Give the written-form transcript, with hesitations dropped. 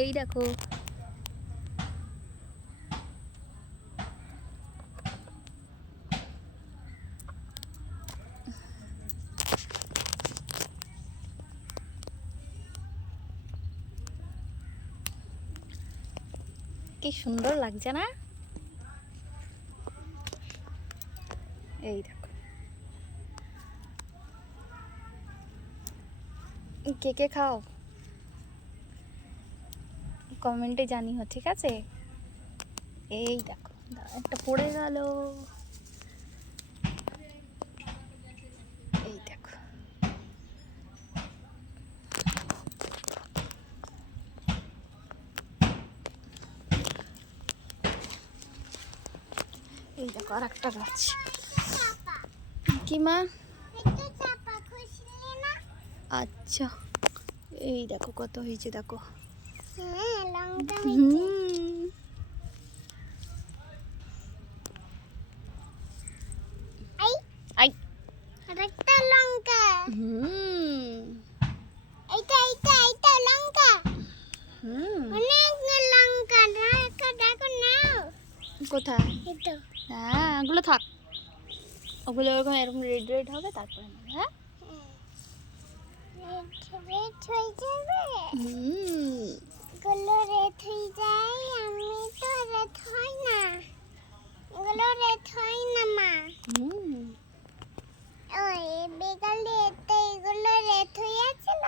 এই দেখো কি সুন্দর লাগছে না? এই দেখো কে কে খাও কমেন্টে জানিও, ঠিক আছে? এই দেখো একটা পড়ে গেল, এই দেখো এই দেখো আর একটা গাছ। কি মা? আচ্ছা এই দেখো কত হয়েছে দেখো। কোথায়? হ্যাঁ ওগুলো থাক, ওগুলো ওরকম এরকম রেড রেড হবে তারপরে নেবে। হ্যাঁ গুলো রেড হয়ে যায়, আমি তো রেড হয় না, এগুলো রেড হয় না মা। ওই বিকালে এগুলো রেড হয়ে আছিল।